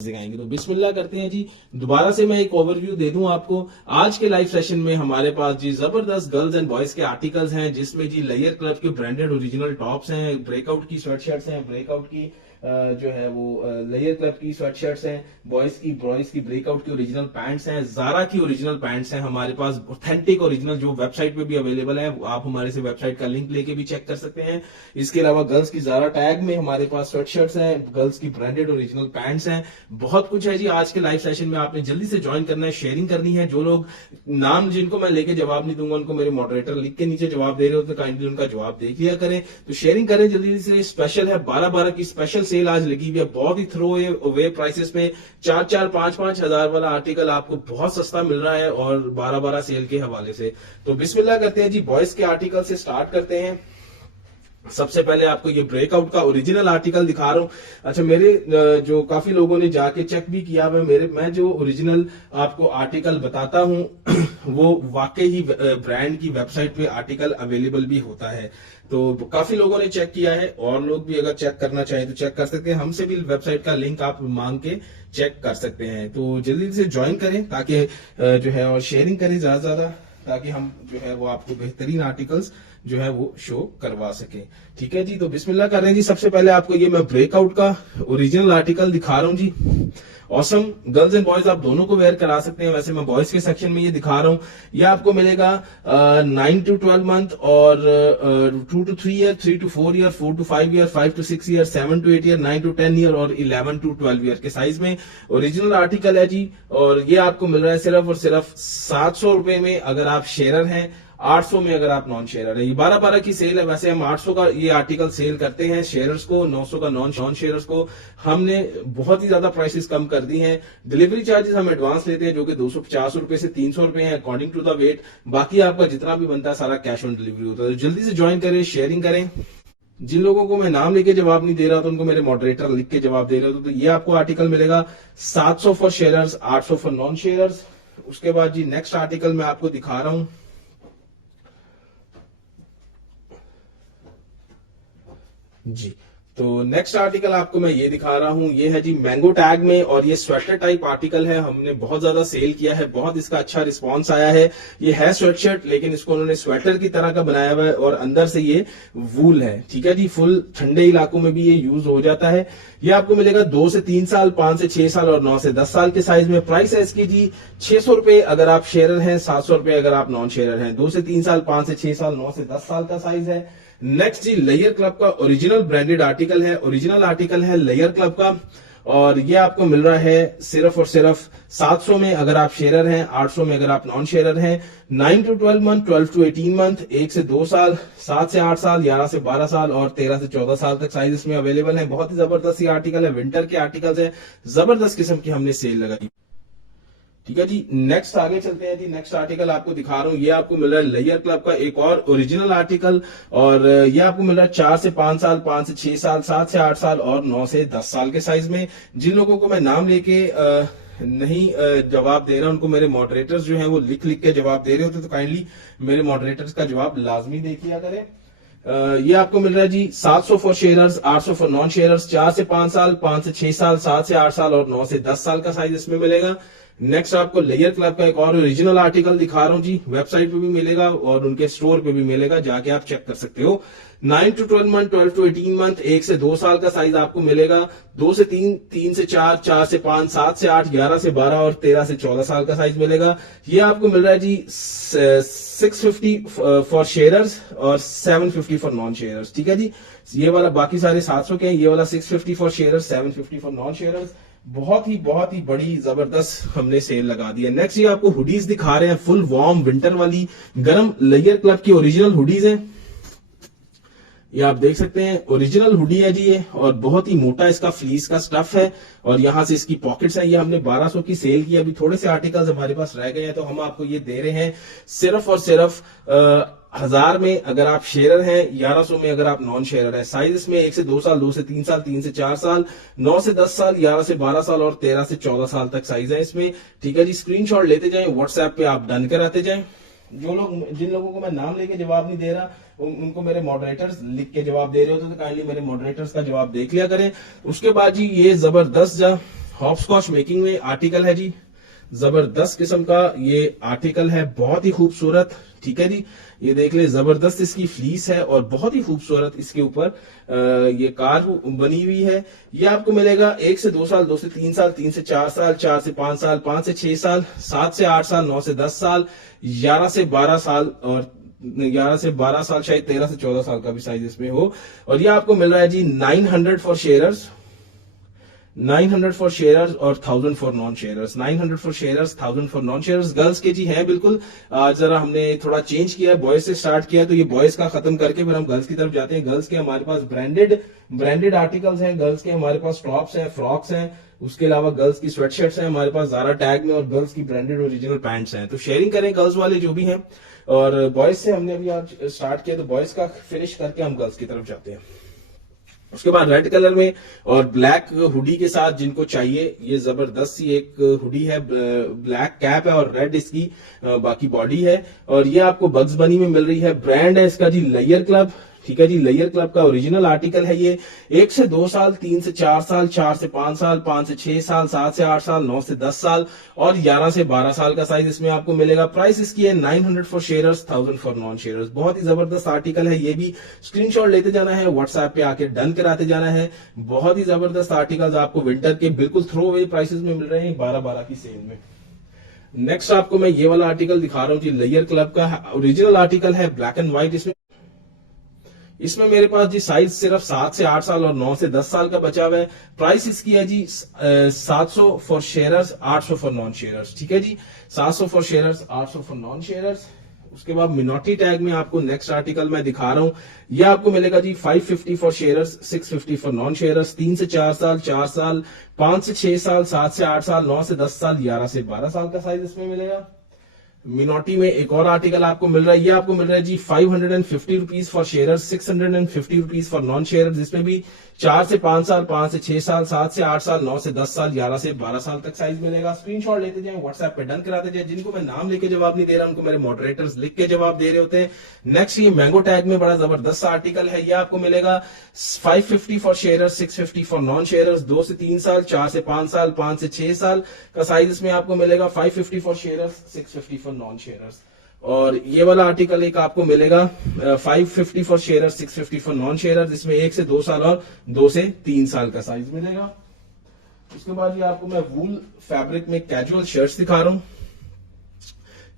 सिखाएंगे। तो बिस्मिल्लाह करते हैं जी। दोबारा से मैं एक ओवरव्यू दे दूं आपको। आज के लाइव सेशन में हमारे पास जी जबरदस्त गर्ल्स एंड बॉयज के आर्टिकल्स हैं, जिसमें जी लेयर क्लब के ब्रांडेड ओरिजिनल टॉप्स हैं, ब्रेकआउट की स्वेटशर्ट्स हैं, ब्रेकआउट की जो है वो लेयर क्लब की स्वेटशर्ट्स हैं, बॉयज की ब्रेकआउट की ओरिजिनल पैंट्स हैं, जारा की ओरिजिनल पैंट्स हैं हमारे पास, ऑथेंटिक ओरिजिनल जो वेबसाइट पे भी अवेलेबल है। आप हमारे से वेबसाइट का लिंक लेके भी चेक कर सकते हैं। इसके अलावा गर्ल्स की जारा टैग में हमारे पास स्वेटशर्ट्स हैं, गर्ल्स की ब्रांडेड ओरिजिनल पैंट्स हैं, बहुत कुछ है जी। आज के लाइव सेशन में आपने जल्दी से ज्वाइन करना है, शेयरिंग करनी है। जो लोग नाम जिनको मैं लेके जवाब नहीं दूंगा उनको मेरे मॉडरेटर लिख के नीचे जवाब दे रहे हो तो काइंडली उनका जवाब देख लिया करें। तो शेयरिंग करें जल्दी से। स्पेशल है 12-12 की स्पेशल सेल आज लगी हुई है, बहुत ही थ्रो अवे प्राइसेस में 4-4, 5-5 हजार वाला आर्टिकल आपको बहुत सस्ता मिल रहा है, और 12-12 सेल के हवाले से। तो बिस्मिल्लाह करते हैं जी, बॉयज के आर्टिकल से स्टार्ट करते हैं। सबसे पहले आपको ये ब्रेकआउट का ओरिजिनल आर्टिकल दिखा रहा हूं। अच्छा, मेरे जो काफी लोगों ने जाके चेक भी किया मैं जो ओरिजिनल आपको आर्टिकल बताता हूं वो वाकई ही ब्रांड की वेबसाइट पे आर्टिकल अवेलेबल भी होता है। तो काफी लोगों ने चेक किया है, और लोग भी अगर चेक करना चाहें तो चेक कर सकते हैं। हमसे भी वेबसाइट का लिंक आप मांग के चेक कर सकते हैं। तो जल्दी से ज्वाइन करें ताकि जो है, और शेयरिंग करें ज्यादा ज्यादा, ताकि हम जो है वो आपको बेहतरीन आर्टिकल्स जो है वो शो करवा सके। ठीक है जी। तो बिस्मिल्लाह कर रहे हैं जी। सबसे पहले आपको ये मैं ब्रेकआउट का ओरिजिनल आर्टिकल दिखा रहा हूं जी। ऑसम, गर्ल्स एंड बॉयज आप दोनों को वेयर करा सकते हैं। वैसे मैं बॉयज के सेक्शन में ये दिखा रहा हूं। ये आपको मिलेगा 9 to 12 मंथ, और 2 to 3 year, 3 to 4 year, 4 to 5 year, 5 to 6 year, 7 to 8 year, 9 to 10 year और 11 to 12 ईयर के साइज में ओरिजिनल आर्टिकल है जी। और ये आपको मिल रहा है सिर्फ और सिर्फ 700 रुपए में अगर आप शेयरर हैं, 800 में अगर आप नॉन शेयरर है। ये 12-12 की सेल है। वैसे हम 800 का ये आर्टिकल सेल करते हैं शेयरर्स को, 900 का नॉन शेयरर्स को। हमने बहुत ही ज्यादा प्राइसेस कम कर दी हैं। डिलीवरी चार्जेस हम एडवांस लेते हैं जो कि 250 रुपए से 300 रुपए हैं अकॉर्डिंग टू द वेट। बाकी आपका जितना भी बनता है सारा कैश ऑन डिलीवरी होता है। तो जल्दी से ज्वाइन करें, शेयरिंग करें। जिन लोगों को मैं नाम लेके जवाब नहीं दे रहा तो उनको मेरे मॉडरेटर लिख के जवाब दे रहे हो, तो ये आपको आर्टिकल मिलेगा 700 for sharers, 800 for non sharers. उसके बाद जी नेक्स्ट आर्टिकल मैं आपको दिखा रहा हूं जी। तो नेक्स्ट आर्टिकल आपको मैं ये दिखा रहा हूं, ये है जी मैंगो टैग में, और ये स्वेटर टाइप आर्टिकल है। हमने बहुत ज्यादा सेल किया है, बहुत इसका अच्छा रिस्पांस आया है। ये है स्वेटशर्ट, लेकिन इसको उन्होंने स्वेटर की तरह का बनाया हुआ है, और अंदर से ये वूल है। ठीक है जी। फुल ठंडे इलाकों में भी ये यूज हो जाता है। ये आपको मिलेगा 2 से 3 साल, 5 से 6 साल और 9 से 10 साल के साइज में। प्राइस है इसकी जी 600 रुपए अगर आप शेयरर हैं, 700 रुपए अगर आप नॉन शेयरर हैं। 2 से 3 साल, 5 से 6 साल, 9 से 10 साल का साइज है। नेक्स्ट जी लेयर क्लब का ओरिजिनल ब्रांडेड आर्टिकल है, ओरिजिनल आर्टिकल है लेयर क्लब का, और ये आपको मिल रहा है सिर्फ और सिर्फ 700 में अगर आप शेयरर हैं, 800 में अगर आप नॉन शेयरर हैं। 9 to 12 मंथ, 12 to 18 मंथ, 1 से 2 साल, 7 से 8 साल, 11 से 12 साल और 13 से 14 साल तक साइज इसमें अवेलेबल है। बहुत ही जबरदस्त ये आर्टिकल है, विंटर के आर्टिकल्स है, जबरदस्त किस्म की हमने सेल लगाई। ठीक है जी। नेक्स्ट आगे चलते हैं जी। नेक्स्ट आर्टिकल आपको दिखा रहा हूं, ये आपको मिल रहा है लेयर क्लब का एक और ओरिजिनल आर्टिकल, और ये आपको मिल रहा है 4 से 5 साल, 5 से 6 साल, 7 से 8 साल और 9 से 10 साल के साइज में। जिन लोगों को मैं नाम लेके नहीं जवाब दे रहा उनको मेरे मॉडरेटर्स जो हैं वो लिख लिख के जवाब दे रहे होते, तो काइंडली मेरे मॉडरेटर्स का जवाब लाजमी दे किया करें। ये आपको मिल रहा है जी 700 for sharers, 800 for non sharers, 4 से 5 साल, 5 से 6 साल, 7 से 8 साल और 9 से 10 साल का साइज इसमें मिलेगा। नेक्स्ट आपको लेयर क्लब का एक और ओरिजिनल आर्टिकल दिखा रहा हूं जी। वेबसाइट पे भी मिलेगा और उनके स्टोर पे भी मिलेगा, जाके आप चेक कर सकते हो। 9 to 12 मंथ, 12 to 18 मंथ, 1 से 2 साल का साइज आपको मिलेगा। 2 से 3, 3 से 4, 4 से 5, 7 से 8, 11 से 12 और 13 से 14 साल का साइज मिलेगा। ये आपको मिल रहा है जी 650 फॉर शेयरर्स और 750 फॉर नॉन शेयरर्स। ठीक है जी। ये वाला बाकी सारे 700 के हैं, ये वाला 650 for sharers, 750 for non sharers. बहुत ही बड़ी जबरदस्त हमने सेल लगा दी है। नेक्स्ट ये आपको हुडीज दिखा रहे हैं, फुल वार्म विंटर वाली गर्म लेयर क्लब की ओरिजिनल हुडीज हैं। ये आप देख सकते हैं ओरिजिनल हुडी है जी ये, और बहुत ही मोटा इसका फ्लीस का स्टफ है, और यहां से इसकी पॉकेट्स है। ये हमने 1200 की सेल की, अभी थोड़े से आर्टिकल्स हमारे पास रह गए हैं, तो हम आपको ये दे रहे हैं सिर्फ और सिर्फ 1000 में अगर आप शेयरर हैं, 1100 में अगर आप नॉन शेयरर हैं। साइज इसमें 1 से 2 साल, 2 से 3 साल, 3 से 4 साल, 9 से 10 साल, 11 से 12 साल और 13 से 14 साल तक साइज है इसमें। ठीक है जी। स्क्रीनशॉट लेते जाएं, व्हाट्सएप पे आप डन कराते जाएं। जिन लोगों को मैं नाम लेके जवाब नहीं दे रहा उनको मेरे मॉडरेटर्स लिख के जवाब दे रहे होते, तो काइंडली मेरे मॉडरेटर्स का जवाब देख लिया करें। उसके बाद जी ये जबरदस्त हॉपस्कॉच मेकिंग में आर्टिकल है जी, जबरदस्त किस्म का ये आर्टिकल है, बहुत ही खूबसूरत। ठीक है जी, ये देख ले, जबरदस्त इसकी फ्लीस है और बहुत ही खूबसूरत इसके ऊपर ये कार बनी हुई है। ये आपको मिलेगा 1 से 2 साल, 2 से 3 साल, 3 से 4 साल, 4 से 5 साल, 5 से 6 साल, 7 से 8 साल, 9 से 10 साल, 11 से 12 साल और 11 से 12 साल, शायद 13 से 14 साल का भी साइज इसमें हो। और ये आपको मिल रहा है जी 900 फॉर शेयरर्स, 900 फॉर शेयरर्स और 1000 for non sharers. 900 for sharers, 1000 for non sharers. Girls के जी है बिल्कुल। जरा हमने थोड़ा चेंज किया है, बॉयज से स्टार्ट किया, तो ये बॉयज का खत्म करके फिर हम गर्ल्स की तरफ जाते हैं। गर्ल्स के हमारे पास ब्रांडेड आर्टिकल्स हैं, गर्ल्स के हमारे पास टॉप्स हैं, फ्रॉक्स हैं, उसके अलावा गर्ल्स की स्वेटशर्ट्स हैं हमारे पास ज़ारा टैग में, और गर्ल्स की ब्रांडेड ओरिजिनल पैंट्स हैं। तो शेयरिंग करें गर्ल्स वाले जो भी हैं, और बॉयज से हमने अभी आज स्टार्ट किया, तो बॉयज का फिनिश करके हम गर्ल्स की तरफ जाते हैं। उसके बाद रेड कलर में और ब्लैक हुडी के साथ जिनको चाहिए, ये जबरदस्त सी एक हुडी है, ब्लैक कैप है और रेड इसकी बाकी बॉडी है। और ये आपको बग्स बनी में मिल रही है। ब्रांड है इसका जी लेयर क्लब। ठीक है जी, लेयर क्लब का ओरिजिनल आर्टिकल है ये। 1 से 2 साल, 3 से 4 साल, 4 से 5 साल, 5 से 6 साल, 7 से 8 साल, 9 से 10 साल और 11 से 12 साल का साइज इसमें आपको मिलेगा। प्राइस इसकी है 900 for sharers, 1000 for non sharers. बहुत ही जबरदस्त आर्टिकल है, ये भी स्क्रीनशॉट लेते जाना है, व्हाट्सएप पे आके डन कराते जाना है। बहुत ही जबरदस्त आर्टिकल्स आपको विंटर के बिल्कुल थ्रो अवे प्राइसेस में मिल रहे हैं 12-12 की सेल में। नेक्स्ट आपको मैं ये वाला आर्टिकल दिखा रहा हूँ जी, लेयर क्लब का ओरिजिनल आर्टिकल है, ब्लैक एंड व्हाइट। इसमें मेरे पास जी साइज सिर्फ 7 से 8 साल और 9 से 10 साल का बचा हुआ है। प्राइस इसकी है जी 700 for sharers, 800 for non sharers. ठीक है जी, 700 for sharers, 800 for non sharers. उसके बाद मिनोटी टैग में आपको नेक्स्ट आर्टिकल मैं दिखा रहा हूं, यह आपको मिलेगा जी 550 for sharers, 650 for non sharers. 3 से 4 साल, 4 साल, 5 से 6 साल, 7 से 8 साल, 9 से 10 साल, 11 से 12 साल का साइज इसमें मिलेगा। मिनोटी में एक और आर्टिकल आपको मिल रहा है, ये आपको मिल रहा है जी 550 rupees for share, 650 rupees for non share, जिसमें भी 4 से 5 साल, 5 से 6 साल, 7 से 8 साल, 9 से 10 साल, 11 से 12 साल तक साइज मिलेगा। स्क्रीनशॉट लेते जाएं, व्हाट्सएप पे डन कराते जाएं। जिनको मैं नाम लेके जवाब नहीं दे रहा, उनको मेरे मॉडरेटर्स लिख के जवाब दे रहे होते हैं। नेक्स्ट ये मैंगो टैग में बड़ा जबरदस्त आर्टिकल है, ये आपको मिलेगा 550 for share, 650 for non share. 2 से 3 साल, 4 से 5 साल, 5 से 6 साल का साइज इसमें आपको मिलेगा। 550 for share, 650 for non share. और ये वाला आर्टिकल एक आपको मिलेगा 550 for share, 650 for non share, जिसमें 1 से 2 साल और 2 से 3 साल का साइज मिलेगा। उसके बाद ये आपको मैं वूल फैब्रिक में कैजुअल शर्ट्स दिखा रहा हूं।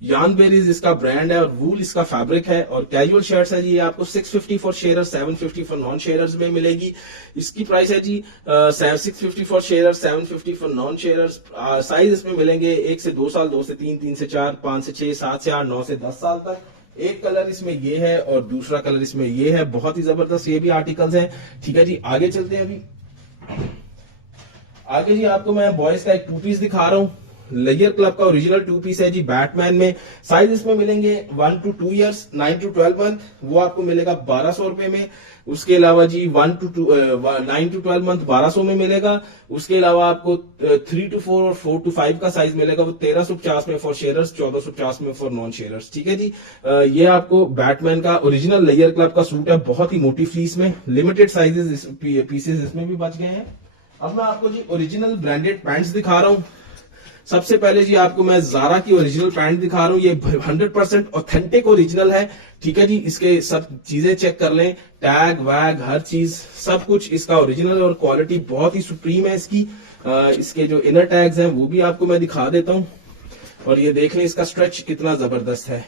यान बेरीज इसका ब्रांड है और वूल इसका फैब्रिक है, और कैजुअल शर्ट्स है जी, ये आपको 650 for share, 750 for non shares में मिलेगी। इसकी प्राइस है जी 650 for share, 750 for non shares. Size इसमें मिलेंगे 1 से 2 साल, 2 से 3, 3 से 4, 5 से 6, 7 से 8, 9 से 10 साल तक। एक कलर इसमें ये है और दूसरा कलर इसमें ये है। बहुत ही जबरदस्त ये भी आर्टिकल्स हैं। ठीक है जी, आगे चलते हैं। अभी आगे जी आपको मैं बॉयज का एक 2 पीस दिखा रहा हूं। लेयर क्लब का ओरिजिनल 2 पीस है जी, बैटमैन में। साइज इसमें मिलेंगे 1 to 2 years, 9 to 12 मंथ, वो आपको मिलेगा 1200 रुपए में। उसके अलावा जी 9 to 12 मंथ 1200 में मिलेगा। उसके अलावा आपको 3 to 4 और 4 to 5 का साइज मिलेगा, वो 1350 में फॉर शेयरर्स, 1450 में फॉर नॉन शेयरर्स। ठीक है जी, ये आपको बैटमैन का ओरिजिनल लेयर क्लब का सूट है, बहुत ही मोटी फ्लीस में। लिमिटेड साइजेस पीसेस इसमें भी बच गए हैं। अब मैं आपको जी ओरिजिनल ब्रांडेड पैंट्स दिखा रहा हूं। सबसे पहले जी आपको मैं ज़ारा की ओरिजिनल पैंट दिखा रहा हूँ। ये 100% ऑथेंटिक ओरिजिनल है। ठीक है जी, इसके सब चीजें चेक कर लें, टैग वैग हर चीज सब कुछ इसका ओरिजिनल, और क्वालिटी बहुत ही सुप्रीम है इसकी। इसके जो इनर टैग्स हैं वो भी आपको मैं दिखा देता हूँ, और ये देख लें इसका स्ट्रेच कितना जबरदस्त है।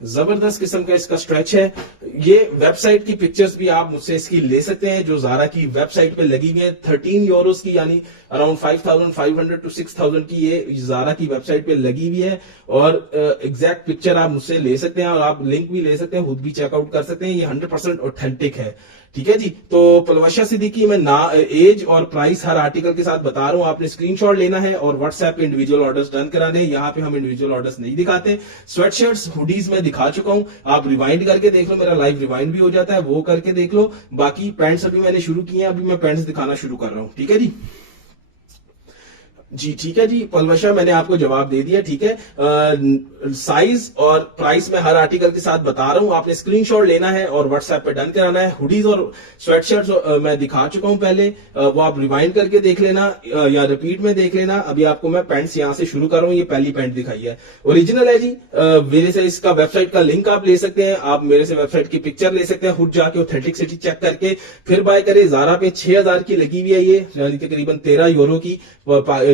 जबरदस्त किस्म का इसका स्ट्रेच है। ये वेबसाइट की पिक्चर्स भी आप मुझसे इसकी ले सकते हैं, जो ज़ारा की वेबसाइट पे लगी हुई है। 13 यूरोस की, यानी अराउंड 5500 to 6000 की ये ज़ारा की वेबसाइट पे लगी हुई है। और एग्जैक्ट पिक्चर आप मुझसे ले सकते हैं, और आप लिंक भी ले सकते हैं, खुद भी चेकआउट कर सकते हैं। ये 100% ऑथेंटिक है। ठीक है जी, तो पलवशा सिद्दीकी मैं एज और प्राइस हर आर्टिकल के साथ बता रहा हूं। आपने स्क्रीनशॉट लेना है और व्हाट्सएप पे इंडिविजुअल ऑर्डर्स डन करा दें। यहाँ पे हम इंडिविजुअल ऑर्डर्स नहीं दिखाते। स्वेटशर्ट्स, हुडीज में दिखा चुका हूं, आप रिवाइंड करके देख लो, मेरा लाइव रिवाइंड भी हो जाता है, वो करके देख लो। बाकी पैंट्स अभी मैंने शुरू किए हैं, अभी मैं पैंट्स दिखाना शुरू कर रहा हूं। ठीक है जी, जी ठीक है जी पलवशा, मैंने आपको जवाब दे दिया। ठीक है, साइज और प्राइस मैं हर आर्टिकल के साथ बता रहा हूं, आपने स्क्रीनशॉट लेना है और व्हाट्सएप पे डन कराना है। हुडीज और स्वेटशर्ट्स मैं दिखा चुका हूं पहले, वो आप रिवाइंड करके देख लेना या रिपीट में देख लेना। अभी आपको मैं पैंट्स यहां से शुरू कर रहा हूं, ये पहली पैंट दिखाई है, ओरिजिनल है जी। मेरे से इसका वेबसाइट का लिंक आप ले सकते हैं, आप मेरे से वेबसाइट की पिक्चर ले सकते हैं, खुद जाके ऑथेंटिसिटी चेक करके फिर बाय करें। ज़ारा पे 6000 की लगी हुई है ये, यानी तकरीबन 13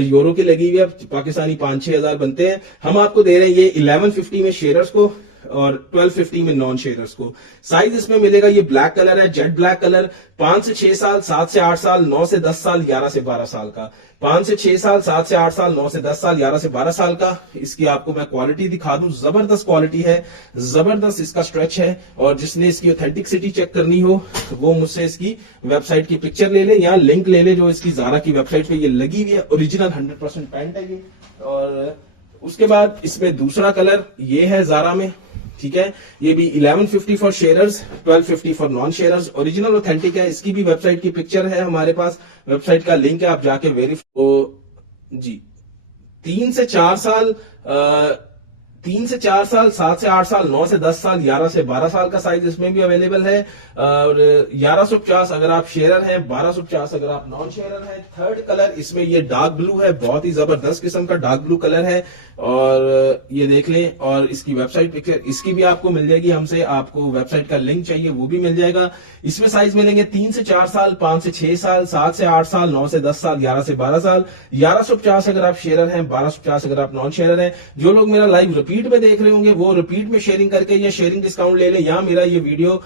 यूरो की लगी हुई है, पाकिस्तानी 5-6 हजार बनते हैं। हम आपको दे रहे हैं ये 1150 में शेयरर्स को और 1250 में नॉन शेयरर्स को। साइज इसमें मिलेगा, ये ब्लैक कलर है, जेट ब्लैक कलर, 5 से 6 साल, 7 से 8 साल, 9 से 10 साल, 11 से 12 साल का। 5 से 6 साल, 7 से 8 साल, 9 से 10 साल, 11 से 12 साल का। इसकी आपको मैं क्वालिटी दिखा दूं, जबरदस्त क्वालिटी है, जबरदस्त इसका स्ट्रेच है। और जिसने इसकी ऑथेंटिसिटी चेक करनी हो वो मुझसे इसकी वेबसाइट की पिक्चर ले ले या लिंक ले ले, जो इसकी ज़ारा की वेबसाइट पे ये लगी हुई है। ओरिजिनल 100% पैंट है ये। और उसके बाद इसमें दूसरा कलर ये है ज़ारा में, ठीक है, ये भी 1150 for sharers, 1250 for non sharers, original authentic है। इसकी भी वेबसाइट की पिक्चर है हमारे पास, वेबसाइट का लिंक है, आप जाके वेरीफाई जी। 3 से 4 साल, 3 से 4 साल, 7 से 8 साल, 9 से 10 साल, 11 से 12 साल का साइज इसमें भी अवेलेबल है। और 1150 अगर आप शेयरर हैं, 1250 अगर आप नॉन शेयरर हैं। थर्ड कलर इसमें ये डार्क ब्लू है, बहुत ही जबरदस्त किस्म का डार्क ब्लू कलर है। और ये देख लें, और इसकी वेबसाइट पिक्चर इसकी भी आपको मिल जाएगी हमसे, आपको वेबसाइट का लिंक चाहिए वो भी मिल जाएगा। इसमें साइज मिलेंगे 3 से 4 साल, 5 से 6 साल, 7 से 8 साल, 9 से 10 साल, 11 से 12 साल। 1150 अगर आप शेयरर हैं, 1250 अगर आप नॉन शेयरर हैं। जो लोग मेरा लाइव रिपीट में देख रहे होंगे वो रिपीट में शेयरिंग करके या शेयरिंग डिस्काउंट ले ले, या मेरा ये वीडियो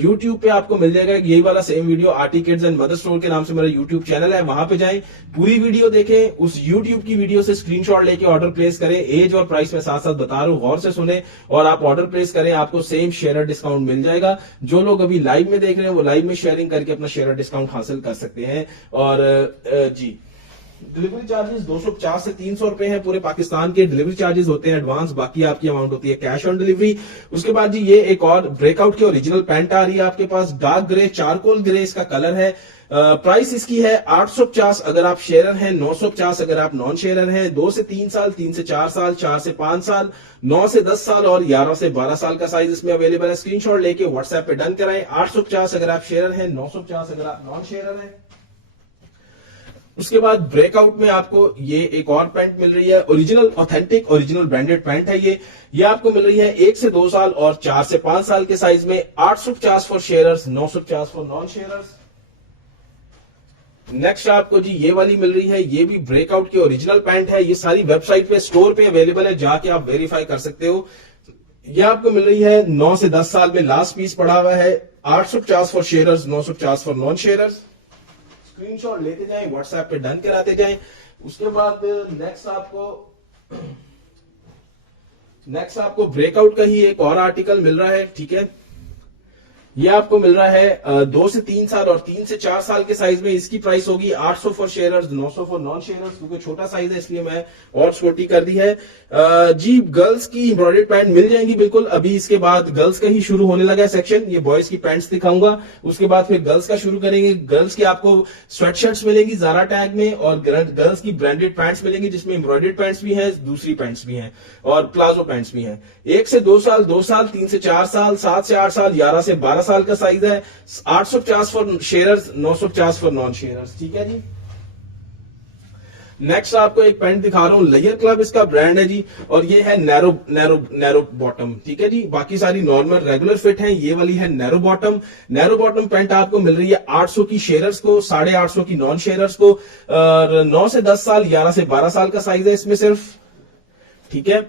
यूट्यूब पे आपको मिल जाएगा, यही वाला same video Arti kids and mother store के नाम से मेरा यूट्यूब चैनल है, वहां पे जाएं, पूरी वीडियो देखें, उस यूट्यूब की वीडियो से स्क्रीनशॉट लेके ऑर्डर प्लेस करें। एज और प्राइस में साथ साथ बता रहा हूं, गौर से सुने और आप ऑर्डर प्लेस करें, आपको सेम शेयर डिस्काउंट मिल जाएगा। जो लोग अभी लाइव में देख रहे हैं वो लाइव में शेयरिंग करके अपना शेयर डिस्काउंट हासिल कर सकते हैं। और जी डिलीवरी चार्जेस 250 से 300 रुपए हैं, पूरे पाकिस्तान के डिलीवरी चार्जेस होते हैं एडवांस, बाकी आपकी अमाउंट होती है कैश ऑन डिलीवरी। उसके बाद जी ये एक और ब्रेकआउट की ओरिजिनल पैंट आ रही है आपके पास, डार्क ग्रे, चारकोल ग्रे इसका कलर है। प्राइस इसकी है 850 अगर आप शेयरर हैं, 950 अगर आप नॉन शेयरर हैं। 2 से 3 साल, 3 से 4 साल, 4 से 5 साल, 9 से 10 साल और 11 से 12 साल का साइज इसमें अवेलेबल है। स्क्रीनशॉट लेके व्हाट्सएप पे डन कराएं। 850 अगर आप शेयरर हैं, 950 अगर आप नॉन शेयरर हैं। उसके बाद ब्रेकआउट में आपको ये एक और पैंट मिल रही है, original authentic original branded pant है ये आपको मिल रही है 1 से 2 साल और 4 से 5 साल के साइज में। 850 for sharers, 950 for non sharers. Next आपको जी ये वाली मिल रही है, ये भी ब्रेकआउट की ओरिजिनल पैंट है, ये सारी वेबसाइट पे स्टोर पे अवेलेबल है, जाके आप वेरीफाई कर सकते हो। ये आपको मिल रही है 9 से 10 साल में, लास्ट पीस पड़ा हुआ है। 850 for sharers, 950 for non sharers. Screenshot लेते जाएं, व्हाट्सएप पे डन कराते जाएं। उसके बाद नेक्स्ट आपको ब्रेकआउट का ही एक और आर्टिकल मिल रहा है, ठीक है। ये आपको मिल रहा है 2 से 3 साल और 3 से 4 साल के साइज में। इसकी प्राइस होगी 800 for sharers, 900 for non sharers, क्योंकि छोटा साइज है इसलिए मैं और छोटी कर दी है। जी गर्ल्स की एम्ब्रॉयडर्ड पैंट मिल जाएंगी बिल्कुल, अभी इसके बाद गर्ल्स का ही शुरू होने लगा है सेक्शन। ये बॉयज की पैंट्स दिखाऊंगा, उसके बाद फिर गर्ल्स का शुरू करेंगे। गर्ल्स की आपको स्वेटशर्ट्स मिलेंगी ज़ारा टैग में, और गर्ल्स की ब्रांडेड पैंट्स मिलेंगी जिसमें एम्ब्रॉयडर्ड पैंट्स भी हैं, दूसरी पैंट्स भी हैं और प्लाजो पैंट्स भी हैं। 1 से 2 साल, 2 साल, 3 से 4 साल, 7 से 8 साल, 11 से 12 साल का साइज है। 850 for sharers, 950 for non sharers, ठीक है जी। नेक्स्ट आपको एक पैंट दिखा रहा हूं, लेयर क्लब इसका ब्रांड है जी, और ये है नैरो बॉटम, ठीक है जी। बाकी सारी नॉर्मल रेगुलर फिट हैं, ये वाली है narrow bottom. Narrow bottom pant आपको मिल रही है 800 की शेयरर्स को, 850 की नॉन शेयरर्स को। और 9 से 10 साल, 11 से 12 साल का साइज है इसमें सिर्फ, ठीक है।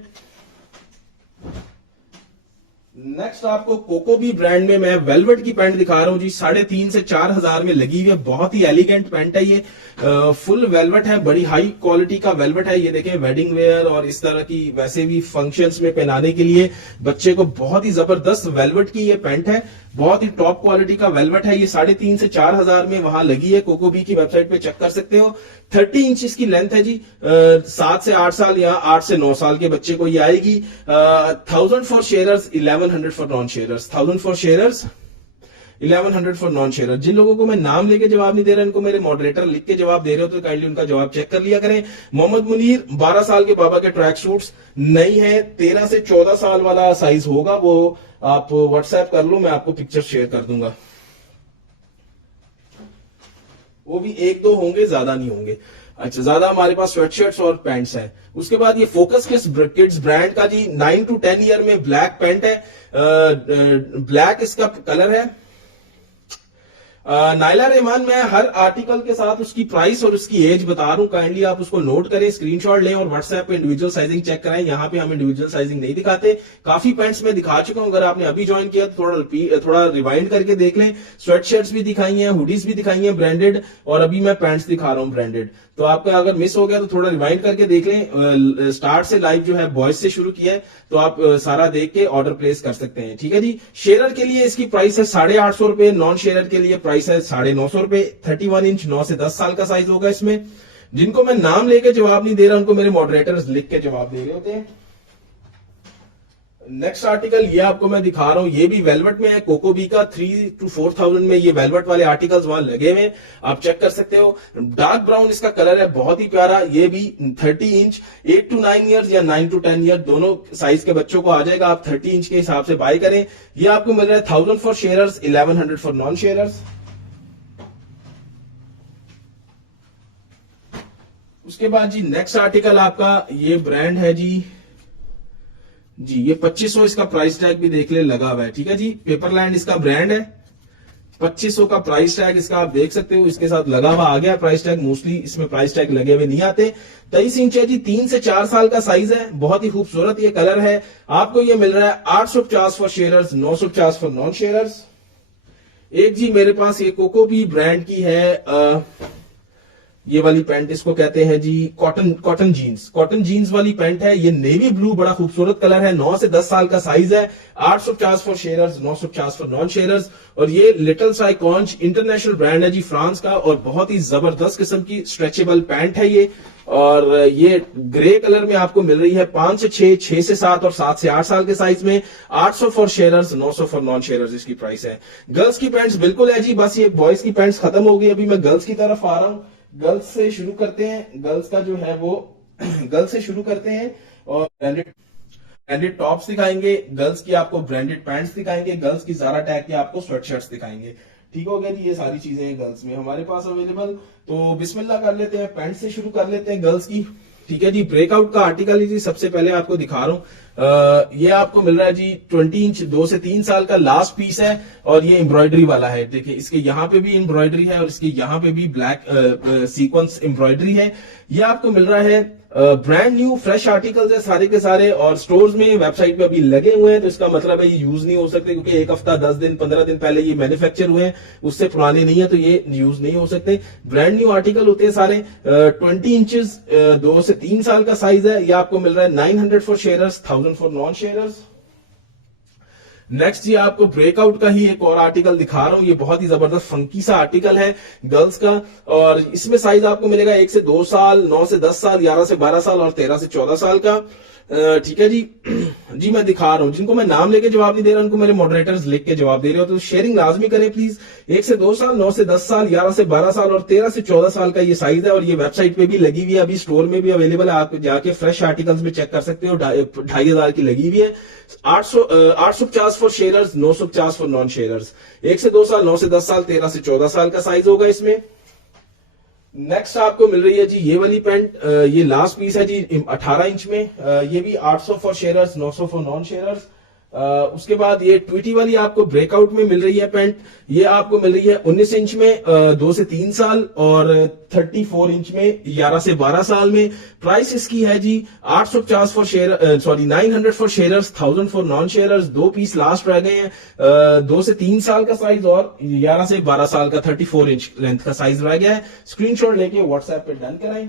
नेक्स्ट आपको कोकोबी ब्रांड में मैं वेलवेट की पैंट दिखा रहा हूं जी, 3,500 से 4,000 में लगी हुई है, बहुत ही एलिगेंट पैंट है ये। फुल वेलवेट है, बड़ी हाई क्वालिटी का वेलवेट है ये। देखें वेडिंग वेयर और इस तरह की वैसे भी फंक्शंस में पहनाने के लिए बच्चे को बहुत ही जबरदस्त वेलवेट की ये पैंट है, बहुत ही टॉप क्वालिटी का वेलवेट है ये। 3,500 से 4,000 में वहां लगी है, कोकोबी की वेबसाइट पे चेक कर सकते हो। 30 इंच इसकी लेंथ है जी। 7 से 8 साल या 8 से 9 साल के बच्चे को ये आएगी। 1000 for sharers, 1100 for non sharers. 1000 for sharers, 1100 for non share. जिन लोगों को मैं नाम लेके जवाब नहीं दे रहा, इनको मेरे मॉडरेटर लिख के जवाब दे रहे हो तो काइंडली उनका जवाब चेक कर लिया करें। मोहम्मद मुनीर 12 साल के बाबा के ट्रैक सूट्स नहीं है, 13 से 14 साल वाला साइज होगा, वो आप व्हाट्सएप कर लो, मैं आपको पिक्चर शेयर कर दूंगा। वो भी एक दो होंगे, ज्यादा नहीं होंगे। अच्छा, ज्यादा हमारे पास स्वेटशर्ट्स और पैंट्स हैं। उसके बाद ये फोकस किड्स ब्रांड का जी 9 to 10 ईयर में ब्लैक पैंट है, ब्लैक इसका कलर है। नाइला रहमान, मैं हर आर्टिकल के साथ उसकी प्राइस और उसकी एज बता रहा हूं, काइंडली आप उसको नोट करें, स्क्रीनशॉट लें और व्हाट्सएप पे इंडिविजुअल साइजिंग चेक कराएं। यहाँ पे हम इंडिविजुअल साइजिंग नहीं दिखाते। काफी पैंट्स में दिखा चुका हूं, अगर आपने अभी ज्वाइन किया तो थोड़ा रिवाइंड करके देख लें। स्वेट शर्ट्स भी दिखाई हैं, हुडीज भी दिखाई हैं ब्रांडेड, और अभी मैं पैंट्स दिखा रहा हूं ब्रांडेड। तो आपका अगर मिस हो गया तो थोड़ा रिवाइंड करके देख लें। स्टार्ट से लाइव जो है बॉयज से शुरू किया है, तो आप सारा देख के ऑर्डर प्लेस कर सकते हैं। ठीक है जी। शेयर के लिए इसकी प्राइस है 850 रुपए, नॉन शेयर के लिए प्राइस है 950 रुपए। 31 इंच 9 से 10 साल का साइज होगा इसमें। जिनको मैं नाम लेके जवाब नहीं दे रहा, उनको मेरे मॉडरेटर्स लिख के जवाब दे रहे होते हैं। नेक्स्ट आर्टिकल ये आपको मैं दिखा रहा हूं, ये भी वेलवेट में है, कोकोबी का 3 to 4000 में ये वेलवेट वाले आर्टिकल्स वहां लगे हुए, आप चेक कर सकते हो। डार्क ब्राउन इसका कलर है, बहुत ही प्यारा। ये भी 30 इंच 8 to 9 ईयर्स या 9 to 10 ईयर दोनों साइज के बच्चों को आ जाएगा। आप 30 इंच के हिसाब से बाय करें। ये आपको मिल रहा है 1000 for sharers, 1100 for non sharers. उसके बाद जी नेक्स्ट आर्टिकल आपका ये ब्रांड है जी ये 2500 इसका प्राइस टैग भी देख ले लगा हुआ है। ठीक है जी, पेपरलैंड इसका ब्रांड है। 2500 का प्राइस टैग इसका आप देख सकते हो, इसके साथ लगा हुआ आ गया प्राइस टैग। मोस्टली इसमें प्राइस टैग लगे हुए नहीं आते। 23 इंच है जी, 3 से 4 साल का साइज है, बहुत ही खूबसूरत ये कलर है। आपको ये मिल रहा है 850 for sharers, 950 for non sharers. एक जी मेरे पास ये कोकोबी ब्रांड की है, ये वाली पैंट इसको कहते हैं जी कॉटन जीन्स वाली पैंट है। ये नेवी ब्लू, बड़ा खूबसूरत कलर है। 9 से 10 साल का साइज है। 850 for sharers, 950 for non sharers. और ये लिटिल साइकॉन्च इंटरनेशनल ब्रांड है जी, फ्रांस का, और बहुत ही जबरदस्त किस्म की स्ट्रेचेबल पैंट है ये। और ये ग्रे कलर में आपको मिल रही है 5 से 6, 6 से 7 और 7 से 8 साल के साइज में। 800 for sharers, 900 for non sharers इसकी प्राइस है। गर्ल्स की पैंट्स बिल्कुल है जी, बस ये बॉयज की पैंट्स खत्म हो गई, अभी मैं गर्ल्स की तरफ आ रहा हूं। गर्ल्स से शुरू करते हैं। गर्ल्स का जो है वो गर्ल्स से शुरू करते हैं और ब्रांडेड टॉप्स दिखाएंगे, गर्ल्स की आपको ब्रांडेड पैंट्स दिखाएंगे, गर्ल्स की ज़ारा टैग के आपको स्वेटशर्ट्स दिखाएंगे। ठीक हो गया जी, ये सारी चीजें हैं गर्ल्स में हमारे पास अवेलेबल। तो बिस्मिल्लाह कर लेते हैं, पैंट से शुरू कर लेते हैं गर्ल्स की। ठीक है जी, ब्रेकआउट का आर्टिकल जी सबसे पहले आपको दिखा रहा हूं। ये आपको मिल रहा है जी 20 इंच 2 से 3 साल का लास्ट पीस है, और ये एम्ब्रॉयडरी वाला है। देखिए इसके यहाँ पे भी एम्ब्रॉयडरी है और इसके यहाँ पे भी ब्लैक सीक्वेंस एम्ब्रॉयडरी है। ये आपको मिल रहा है ब्रांड न्यू फ्रेश आर्टिकल्स है सारे के सारे, और स्टोर्स में वेबसाइट पे अभी लगे हुए हैं, तो इसका मतलब है ये यूज नहीं हो सकते, क्योंकि एक हफ्ता 10 दिन 15 दिन पहले ये मैन्युफैक्चर हुए हैं, उससे पुराने नहीं है, तो ये यूज नहीं हो सकते। ब्रांड न्यू आर्टिकल होते हैं सारे। 20 इंचेस 2 से 3 साल का साइज है। ये आपको मिल रहा है 900 for sharers, 1000 for non sharers. Next ये आपको ब्रेकआउट का ही एक और आर्टिकल दिखा रहा हूं। ये बहुत ही जबरदस्त फंकी सा आर्टिकल है गर्ल्स का, और इसमें साइज आपको मिलेगा 1 से 2 साल, 9 से 10 साल, 11 से 12 साल और 13 से 14 साल का। ठीक है जी मैं दिखा रहा हूं। जिनको मैं नाम लेके जवाब नहीं दे रहा, उनको मेरे मॉडरेटर्स लिख के जवाब दे रहे हो, तो शेयरिंग लाजमी करें प्लीज। 1 से 2 साल, 9 से 10 साल, 11 से 12 साल और 13 से 14 साल का ये साइज है, और ये वेबसाइट पे भी लगी हुई है, अभी स्टोर में भी अवेलेबल है, आप जाके फ्रेश आर्टिकल्स में चेक कर सकते हो। 2500 की लगी हुई है। 850 for sharers, 950 for non sharers. 1 से 2 साल, 9 से 10 साल, 13 से 14 साल का साइज होगा इसमें। नेक्स्ट आपको मिल रही है जी ये वाली पैंट, ये लास्ट पीस है जी 18 इंच में। ये भी 800 for sharers, 900 for non sharers. उसके बाद ये ट्वीटी वाली आपको ब्रेकआउट में मिल रही है पैंट, ये आपको मिल रही है 19 इंच में 2 से 3 साल, और 34 इंच में 11 से 12 साल में। प्राइस इसकी है जी 850 for share 900 for sharers, 1000 for non sharers. 2 piece last रह गए हैं। 2 से 3 साल का साइज और 11 से 12 साल का 34 इंच लेंथ का साइज रह गया है। स्क्रीनशॉट लेके व्हाट्सएप पे डन कराएं।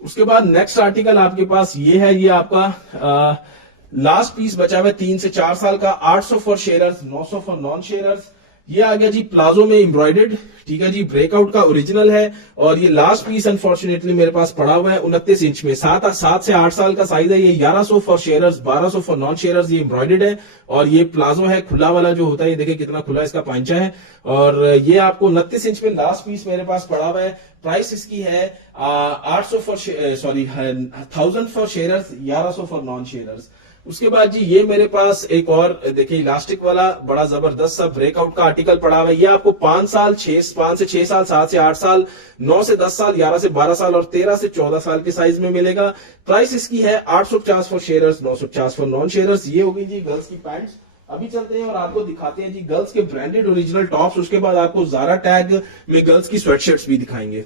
उसके बाद नेक्स्ट आर्टिकल आपके पास ये है, ये आपका लास्ट पीस बचा हुआ है 3 से 4 साल का। 800 for sharers, 900 for non sharers. ये आ गया जी प्लाजो में एम्ब्रॉयडर्ड, ठीक है जी, ब्रेकआउट का ओरिजिनल है। और ये लास्ट पीस अनफॉर्चुनेटली मेरे पास पड़ा हुआ है 29 इंच में, 7 से 8 साल का साइज है ये। 1100 for sharers, 1200 for non sharers. ये एम्ब्रॉयडर्ड है और ये प्लाजो है खुला वाला जो होता है, ये देखिए कितना खुला इसका पांचा है। और ये आपको 29 इंच में लास्ट पीस मेरे पास पड़ा हुआ है। प्राइस इसकी है 800 for 1000 for sharers, 1100 for non sharers. उसके बाद जी ये मेरे पास एक और देखिए इलास्टिक वाला बड़ा जबरदस्त सा ब्रेकआउट का आर्टिकल पड़ा हुआ है। ये आपको 5 से 6 साल, 7 से 8 साल, 9 से 10 साल, 11 से 12 साल और 13 से 14 साल के साइज में मिलेगा। प्राइस इसकी है 850 for sharers, 950 for non sharers. ये होगी जी गर्ल्स की पैंट्स। अभी चलते हैं और आपको दिखाते हैं जी गर्ल्स के ब्रांडेड ओरिजिनल टॉप्स। उसके बाद आपको ज़ारा टैग में गर्ल्स की स्वेटशर्ट्स भी दिखाएंगे।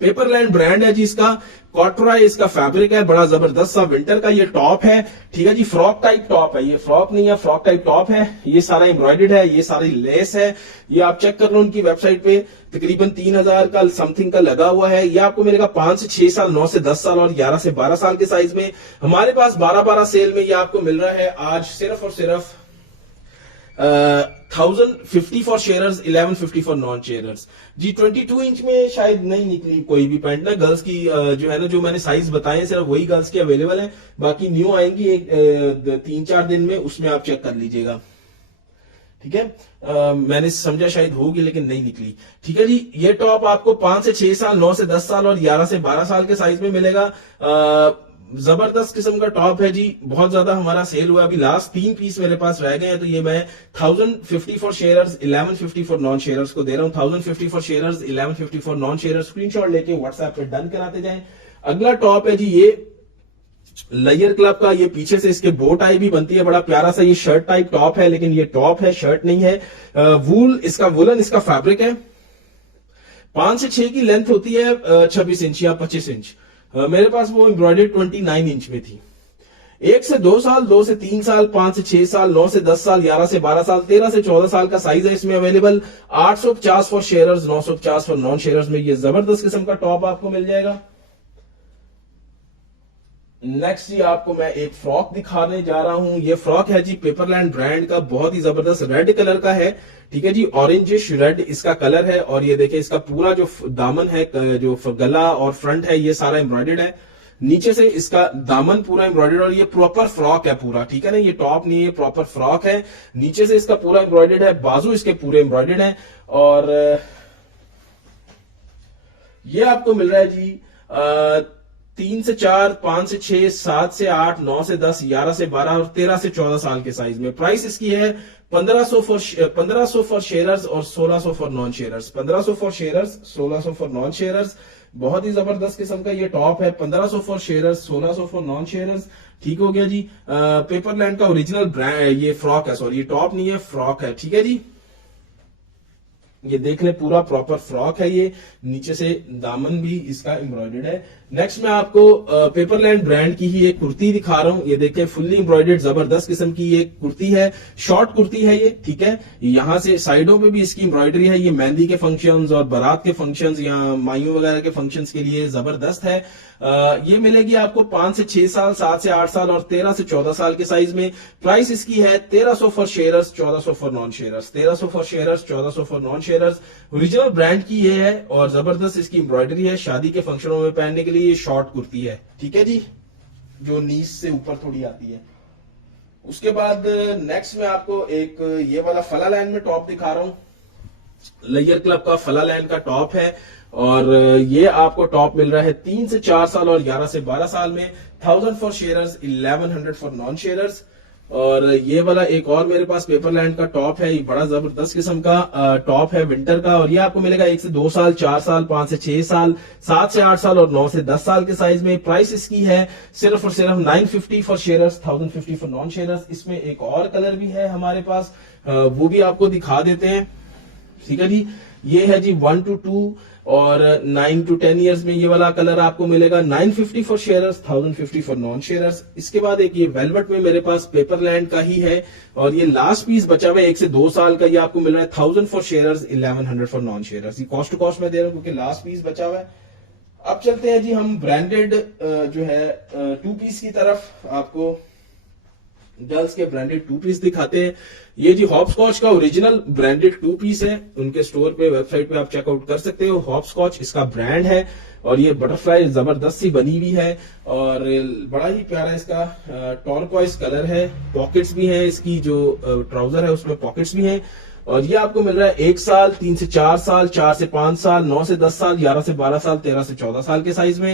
पेपरलैंड ब्रांड है जी इसका, कॉटराई इसका फैब्रिक है, बड़ा जबरदस्त सा विंटर का ये टॉप है, ठीक है जी। फ्रॉक टाइप टॉप है, ये फ्रॉक नहीं है, फ्रॉक टाइप टॉप है। ये सारा एम्ब्रॉयडर्ड है, ये सारी लेस है। ये आप चेक कर लो उनकी वेबसाइट पे, तकरीबन 3000 का समथिंग का लगा हुआ है। ये आपको मिलेगा 5 से 6 साल, 9 से 10 साल और 11 से 12 साल के साइज में। हमारे पास 12 सेल में ये आपको मिल रहा है आज सिर्फ और सिर्फ 1050 for sharers, 1150 for non sharers जी। 22 इंच में शायद नहीं निकली कोई भी पैंट ना गर्ल्स की, जो है ना, जो मैंने साइज बताए सिर्फ वही गर्ल्स की अवेलेबल है। बाकी न्यू आएंगी एक 3-4 दिन में, उसमें आप चेक कर लीजिएगा, ठीक है। मैंने समझा शायद होगी लेकिन नहीं निकली, ठीक है जी। ये टॉप आपको 5 से 6 साल, 9 से 10 साल और 11 से 12 साल के साइज में मिलेगा। जबरदस्त किस्म का टॉप है जी, बहुत ज्यादा हमारा सेल हुआ, अभी लास्ट 3 पीस मेरे पास रह गए हैं। तो ये मैं 1050 for sharers, 1150 for non sharers को दे रहा हूं। 1050 for sharers, 1150 for non sharers. Screenshot लेके व्हाट्सएप पे डन कराते जाएं। अगला टॉप है जी ये लेयर क्लब का, ये पीछे से इसके बो टाई भी बनती है, बड़ा प्यारा सा ये शर्ट टाइप टॉप है, लेकिन ये टॉप है, शर्ट नहीं है। वूल इसका, वुलन इसका फैब्रिक है। 5 से 6 की लेंथ होती है, 26 इंच या 25 इंच। मेरे पास वो एम्ब्रॉयडर्ड 29 इंच में थी। 1 से 2 साल, 2 से 3 साल, 5 से 6 साल, 9 से 10 साल, 11 से 12 साल, 13 से 14 साल का साइज है इसमें available. 850 for sharers, 950 for non sharers में ये जबरदस्त किस्म का टॉप आपको मिल जाएगा। नेक्स्ट जी आपको मैं एक फ्रॉक दिखाने जा रहा हूं। ये फ्रॉक है जी पेपरलैंड ब्रांड का, बहुत ही जबरदस्त रेड कलर का है, ठीक है जी। ऑरेंजिश रेड इसका कलर है। और ये देखिए इसका पूरा जो दामन है, जो गला और फ्रंट है, ये सारा एम्ब्रॉयडर्ड है। नीचे से इसका दामन पूरा एम्ब्रॉयडर्ड और ये प्रॉपर फ्रॉक है पूरा, ठीक है ना। ये टॉप नहीं है, ये प्रॉपर फ्रॉक है। नीचे से इसका पूरा एम्ब्रॉयडर्ड है, बाजू इसके पूरे एम्ब्रॉयडर्ड है। और ये आपको मिल रहा है जी 3 से 4, 5 से 6, 7 से 8, 9 से 10, 11 से 12 और 13 से 14 साल के साइज में। प्राइस इसकी है 1500 फॉर शेयरर्स और 1600 for non sharers. 1500 for sharers, 1600 for non sharers. बहुत ही जबरदस्त किस्म का ये टॉप है। 1500 for sharers, 1600 for non sharers, ठीक हो गया जी। पेपरलैंड का ओरिजिनल ब्रांड ये फ्रॉक है, सॉरी ये टॉप नहीं है, फ्रॉक है, ठीक है जी। ये देख ले पूरा प्रॉपर फ्रॉक है, ये नीचे से दामन भी इसका एम्ब्रॉयडर्ड है। नेक्स्ट मैं आपको पेपरलैंड ब्रांड की ही एक कुर्ती दिखा रहा हूं। ये देखें फुल्ली एम्ब्रॉयडर्ड जबरदस्त किस्म की ये कुर्ती है, शॉर्ट कुर्ती है ये, ठीक है। यहाँ से साइडों पे भी इसकी एम्ब्रॉयडरी है। ये मेहंदी के फंक्शंस और बारात के फंक्शंस या मायूं वगैरह के फंक्शंस के लिए जबरदस्त है। ये मिलेगी आपको 5 से 6 साल, 7 से 8 साल और 13 से 14 साल के साइज में। प्राइस इसकी है 1300 for sharers, 1400 for non sharers. 1300 for sharers, 1400 for non sharers. Original brand की ये है और जबरदस्त इसकी एम्ब्रॉयडरी है। शादी के फंक्शनों में पहनने के लिए ये शॉर्ट कुर्ती है, ठीक है जी, जो नीस से ऊपर थोड़ी आती है। उसके बाद नेक्स्ट में आपको एक ये वाला फला लाइन में टॉप दिखा रहा हूं। लेयर क्लब का फला लाइन का टॉप है और ये आपको टॉप मिल रहा है 3 से 4 साल और 11 से 12 साल में। 1000 for sharers, 1100 for non sharers. और ये वाला एक और मेरे पास पेपरलैंड का टॉप है, ये बड़ा जबरदस्त किस्म का टॉप है विंटर का। और ये आपको मिलेगा 1 से 2 साल, 4 साल, 5 से 6 साल, 7 से 8 साल और 9 से 10 साल के साइज में। प्राइस इसकी है सिर्फ और सिर्फ 950 for sharers, 1050 for non sharers. इसमें एक और कलर भी है हमारे पास, वो भी आपको दिखा देते हैं, ठीक है जी। ये है जी 1 to 2 और 9 to 10 इयर्स में ये वाला कलर आपको मिलेगा। 950 for sharers, 1050 for non sharers. इसके बाद एक ये वेलवेट में मेरे पास पेपरलैंड का ही है और ये लास्ट पीस बचा हुआ है 1 से 2 साल का। ये आपको मिल रहा है 1000 for sharers, 1100 for non sharers. ये कॉस्ट टू कॉस्ट में दे रहा हूं क्योंकि लास्ट पीस बचा हुआ है। अब चलते हैं जी हम ब्रांडेड जो है 2 पीस की तरफ। आपको गर्ल्स के ब्रांडेड टू पीस दिखाते हैं। ये जी हॉपस्कॉच का ओरिजिनल ब्रांडेड टू पीस है, उनके स्टोर पे वेबसाइट पे आप चेकआउट कर सकते हो। हॉपस्कॉच इसका ब्रांड है और ये बटरफ्लाई जबरदस्त सी बनी हुई है और बड़ा ही प्यारा इसका टॉर्कॉइस कलर है। पॉकेट्स भी हैं, इसकी जो ट्राउजर है उसमें पॉकेट्स भी हैं और ये आपको मिल रहा है 1 साल, 3 से 4 साल, 4 से 5 साल, 9 से 10 साल, 11 से 12 साल, 13 से 14 साल के साइज में।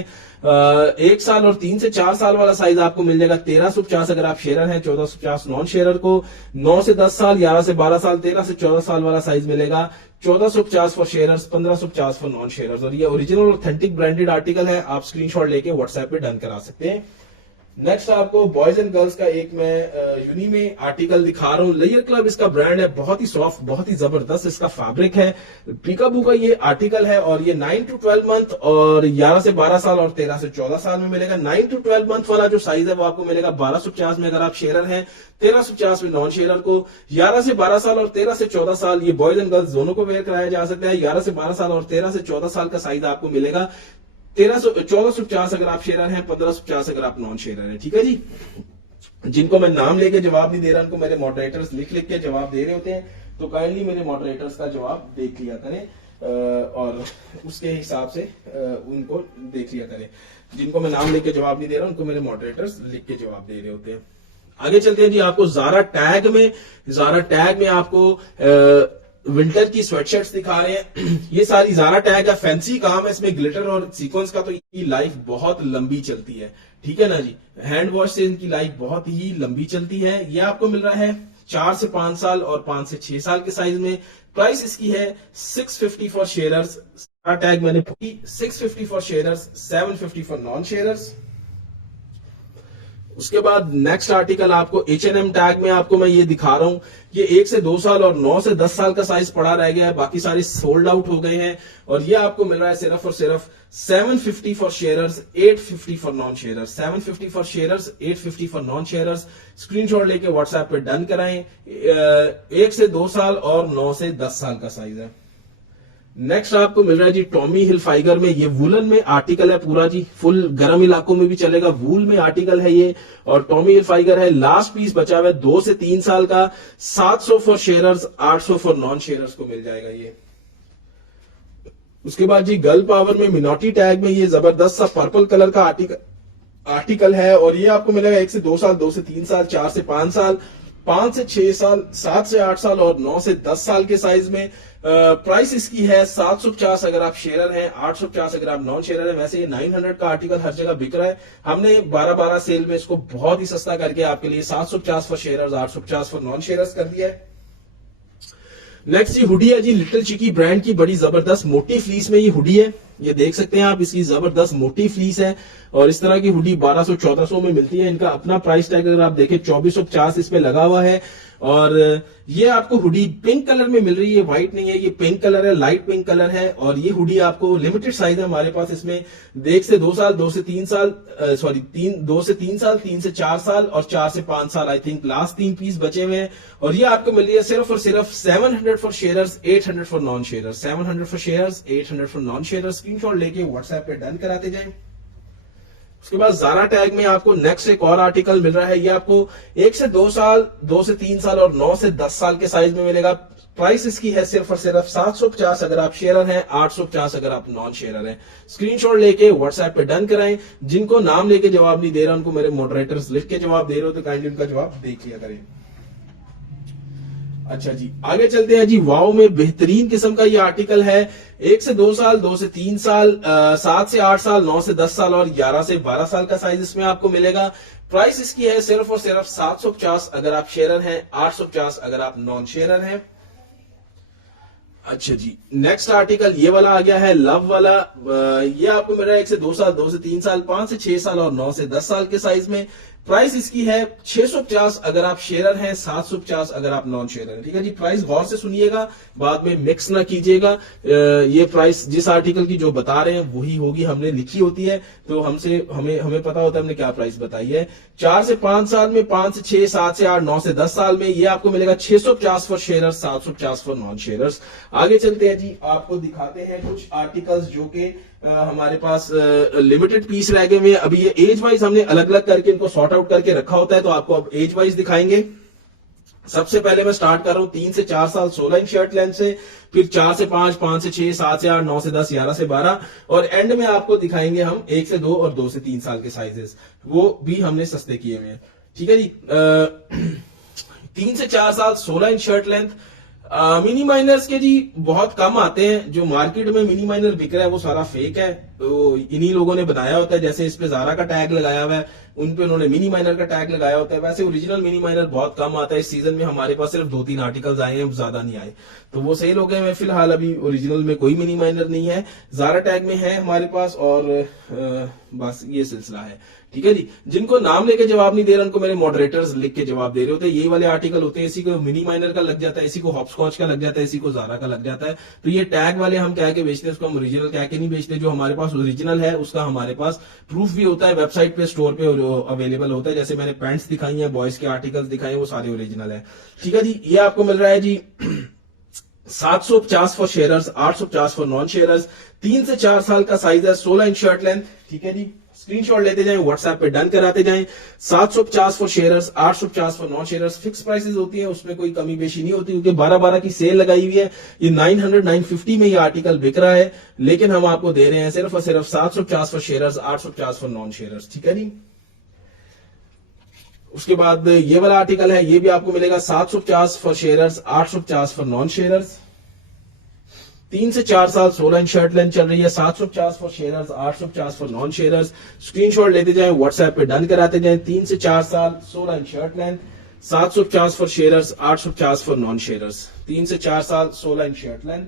1 साल और 3 से 4 साल वाला साइज आपको मिल जाएगा 1350 अगर आप शेरर हैं, 1450 नॉन शेरर को। 9 से 10 साल, 11 से 12 साल, 13 से 14 साल वाला साइज मिलेगा 1450 for sharers, 1550 for non sharers. और ये ओरिजिनल ऑथेंटिक ब्रांडेड आर्टिकल है, आप स्क्रीनशॉट लेके व्हाट्सएप पे डन करा सकते हैं। नेक्स्ट आपको बॉयज एंड गर्ल्स का एक मैं यूनी में आर्टिकल दिखा रहा हूँ। लेयर क्लब इसका ब्रांड है, बहुत ही सॉफ्ट, बहुत ही जबरदस्त इसका फैब्रिक है। पीकाबू का ये आर्टिकल है और ये 9 to 12 मंथ और 11 से 12 साल और 13 से 14 साल में मिलेगा। 9 to 12 मंथ वाला जो साइज है वो आपको मिलेगा 1250 में अगर आप शेरर हैं, 1350 में नॉन शेरर को। 11 से 12 साल और 13 से 14 साल ये बॉयज एंड गर्ल्स दोनों को वेयर कराया जा सकता है। 11 से 12 साल और 13 से 14 साल का साइज आपको मिलेगा 1450 अगर आप शेरर हैं, 1550 अगर आप नॉन शेरर हैं। ठीक है जी। जिनको मैं नाम लेके जवाब नहीं दे रहा, उनको मेरे मॉडरेटर्स लिख लिख के जवाब दे रहे होते हैं, तो काइंडली मेरे मॉडरेटर्स का जवाब देख लिया करें और उसके हिसाब से उनको देख लिया करें। जिनको मैं नाम लेके जवाब नहीं दे रहा, उनको मेरे मॉडरेटर्स लिख के जवाब दे रहे होते हैं। आगे चलते हैं जी। आपको जारा टैग में आपको विंटर की स्वेटशर्ट्स दिखा रहे हैं। ये सारी जारा टैग का फैंसी काम है, इसमें ग्लिटर और सीक्वेंस का, तो इनकी लाइफ बहुत लंबी चलती है। ठीक है ना जी। हैंड वॉश से इनकी लाइफ बहुत ही लंबी चलती है। ये आपको मिल रहा है 4 से 5 साल और 5 से 6 साल के साइज में। प्राइस इसकी है 650 फॉर शेयरर्स। जारा टैग मैंने 650 for sharers, 750 for non sharers. उसके बाद नेक्स्ट आर्टिकल आपको H&M टैग में आपको मैं ये दिखा रहा हूं। ये 1 से 2 साल और 9 से 10 साल का साइज पड़ा रह गया है, बाकी सारे सोल्ड आउट हो गए हैं और ये आपको मिल रहा है सिर्फ और सिर्फ 750 for sharers, 850 for non sharers. 750 for sharers, 850 for non sharers. Screenshot लेके व्हाट्सएप पे डन कराएं। 1 से 2 साल और 9 से 10 साल का साइज है। नेक्स्ट आपको मिल रहा है जी टॉमी हिलफाइगर में। ये वुलन में आर्टिकल है पूरा जी, फुल गर्म इलाकों में भी चलेगा, वूल में आर्टिकल है ये और टॉमी हिलफाइगर है। लास्ट पीस बचा हुआ है 2 से 3 साल का। 700 for sharers, 800 for non sharers को मिल जाएगा ये। उसके बाद जी गर्ल पावर में मिनोटी टैग में ये जबरदस्त सा पर्पल कलर का आर्टिकल है और ये आपको मिलेगा 1 से 2 साल, 2 से 3 साल, 4 से 5 साल, 5 से 6 साल, 7 से 8 साल और 9 से 10 साल के साइज में। प्राइस इसकी है 750 अगर आप शेयरर हैं, 850 अगर आप नॉन शेयरर हैं। वैसे ये 900 का आर्टिकल हर जगह बिक रहा है, हमने 12-12 सेल में इसको बहुत ही सस्ता करके आपके लिए 750 for sharers, 850 for non sharers कर दिया है। नेक्स्ट ये हुडी है जी, लिटिल चिकी ब्रांड की बड़ी जबरदस्त मोटी फ्लीस में ये हुडी है। ये देख सकते हैं आप, इसकी जबरदस्त मोटी फ्लीस है और इस तरह की हुडी 1200-1400 में मिलती है। इनका अपना प्राइस टैग अगर आप देखें 2450 इस पे लगा हुआ है और ये आपको हुडी पिंक कलर में मिल रही है, व्हाइट नहीं है, ये पिंक कलर है, लाइट पिंक कलर है और ये हुडी आपको लिमिटेड साइज है हमारे पास। इसमें 1 से 2 साल, 2 से 3 साल, 2 से 3 साल, 3 से 4 साल और 4 से 5 साल, आई थिंक लास्ट 3 पीस बचे हुए हैं और ये आपको मिल रही है सिर्फ और सिर्फ 700 for sharers, 800 for non sharers. 700 for sharers, 800 for non sharers. Screenshot लेके व्हाट्सएप पे डन कराते जाएं। उसके बाद जारा टैग में आपको नेक्स्ट एक और आर्टिकल मिल रहा है। ये आपको 1 से 2 साल, 2 से 3 साल और 9 से 10 साल के साइज में मिलेगा। प्राइस इसकी है सिर्फ और सिर्फ 750 अगर आप शेयरर हैं, 850 अगर आप नॉन शेयरर हैं। स्क्रीनशॉट लेके व्हाट्सएप पे डन कराएं। जिनको नाम लेके जवाब नहीं दे रहा, उनको मेरे मॉडरेटर्स लिख के जवाब दे रहे हो तो काइंडली उनका जवाब देख लिया करें। अच्छा जी, आगे चलते हैं जी। वाओ में बेहतरीन किस्म का ये आर्टिकल है। 1 से 2 साल, 2 से 3 साल, 7 से 8 साल, 9 से 10 साल और 11 से 12 साल का साइज इसमें आपको मिलेगा। प्राइस इसकी है सिर्फ और सिर्फ 750 अगर आप शेयरर हैं, 850 अगर आप नॉन शेयरर हैं। अच्छा जी, नेक्स्ट आर्टिकल ये वाला आ गया है, लव वाला। ये आपको मिल रहा है 1 से 2 साल, 2 से 3 साल, 5 से 6 साल और 9 से 10 साल के साइज में। प्राइस इसकी है 650 अगर आप शेयरर हैं, 750 अगर आप नॉन शेयरर हैं। ठीक है जी, प्राइस गौर से सुनिएगा, बाद में मिक्स ना कीजिएगा। ये प्राइस जिस आर्टिकल की जो बता रहे हैं वही होगी, हमने लिखी होती है तो हमें पता होता है हमने क्या प्राइस बताई है। 4 से 5 साल में, 5 से 6, 7 से 8, 9 से 10 साल में ये आपको मिलेगा 650 for sharer, 750 for non sharers. आगे चलते हैं जी, आपको दिखाते हैं कुछ आर्टिकल्स जो कि हमारे पास लिमिटेड पीस रह गए हुए हैं। अभी ये एज वाइज हमने अलग अलग करके इनको सॉर्ट आउट करके रखा होता है, तो आपको अब एज वाइज दिखाएंगे। सबसे पहले मैं स्टार्ट कर रहा हूं 3 से 4 साल 16 इंच शर्ट लेंथ से, फिर 4 से 5, 5 से 6, 7 से 8, 9 से 10, 11 से 12 और एंड में आपको दिखाएंगे हम 1 से 2 और 2 से 3 साल के साइजेस, वो भी हमने सस्ते किए हुए हैं। ठीक है जी। 3 से 4 साल 16 inch shirt length mini minors के जी बहुत कम आते हैं। जो मार्केट में मिनी माइनर बिक रहा है वो सारा फेक है, तो इन्हीं लोगों ने बनाया होता है। जैसे इस पे जारा का टैग लगाया हुआ है, उन पे उन्होंने मिनी माइनर का टैग लगाया होता है। वैसे ओरिजिनल मिनी माइनर बहुत कम आता है। इस सीजन में हमारे पास सिर्फ 2-3 आर्टिकल्स आए हैं, ज्यादा नहीं आए, तो वो सही लोग हैं। फिलहाल अभी ओरिजिनल में कोई मिनी माइनर नहीं है, जारा टैग में है हमारे पास, और बस ये सिलसिला है। ठीक है जी। जिनको नाम लेके जवाब नहीं दे रहा उनको मेरे मॉडरेटर्स लिख के जवाब दे रहे होते हैं। ये वाले आर्टिकल होते हैं, इसी को मिनी माइनर का लग जाता है, इसी को हॉपस्कॉच का लग जाता है, इसी को जारा का लग जाता है। तो ये टैग वाले हम कह के बेचते हैं, उसको हम ओरिजिनल कह के नहीं बेचते। जो हमारे पास ओरिजिनल है उसका हमारे पास प्रूफ भी होता है, वेबसाइट पे स्टोर पे अवेलेबल होता है। जैसे मैंने पैंट्स दिखाई है, बॉयज के आर्टिकल्स दिखाए हैं, वो सारे ओरिजिनल है। ठीक है जी। ये आपको मिल रहा है जी 750 for sharers, 850 for non sharers. 3 से 4 साल का साइज है, 16 इंच शर्ट लेंथ। ठीक है जी। स्क्रीनशॉट लेते जाएं, व्हाट्सएप पे डन कराते जाएं। 750 for sharers, 850 for non sharers. Fix prices होती हैं, उसमें कोई कमी बेशी नहीं होती, क्योंकि 12-12 की सेल लगाई हुई है। ये 900-950 में ये आर्टिकल बिक रहा है, लेकिन हम आपको दे रहे हैं सिर्फ और सिर्फ 750 for sharers, 850 for non sharers. ठीक है जी। उसके बाद ये वाला आर्टिकल है, ये भी आपको मिलेगा 750 for sharers, 850 for non sharers. 3 से 4 साल 16 इंच शर्ट लेंथ चल रही है, 750 for sharers, 850 for non sharers. Screenshot लेते जाएं, व्हाट्सएप पे डन कराते जाएं। 3 से 4 साल 16 inch shirt length, 750 for sharers, 850 for non sharers. 3 से 4 साल 16 इंच शर्ट लेंथ।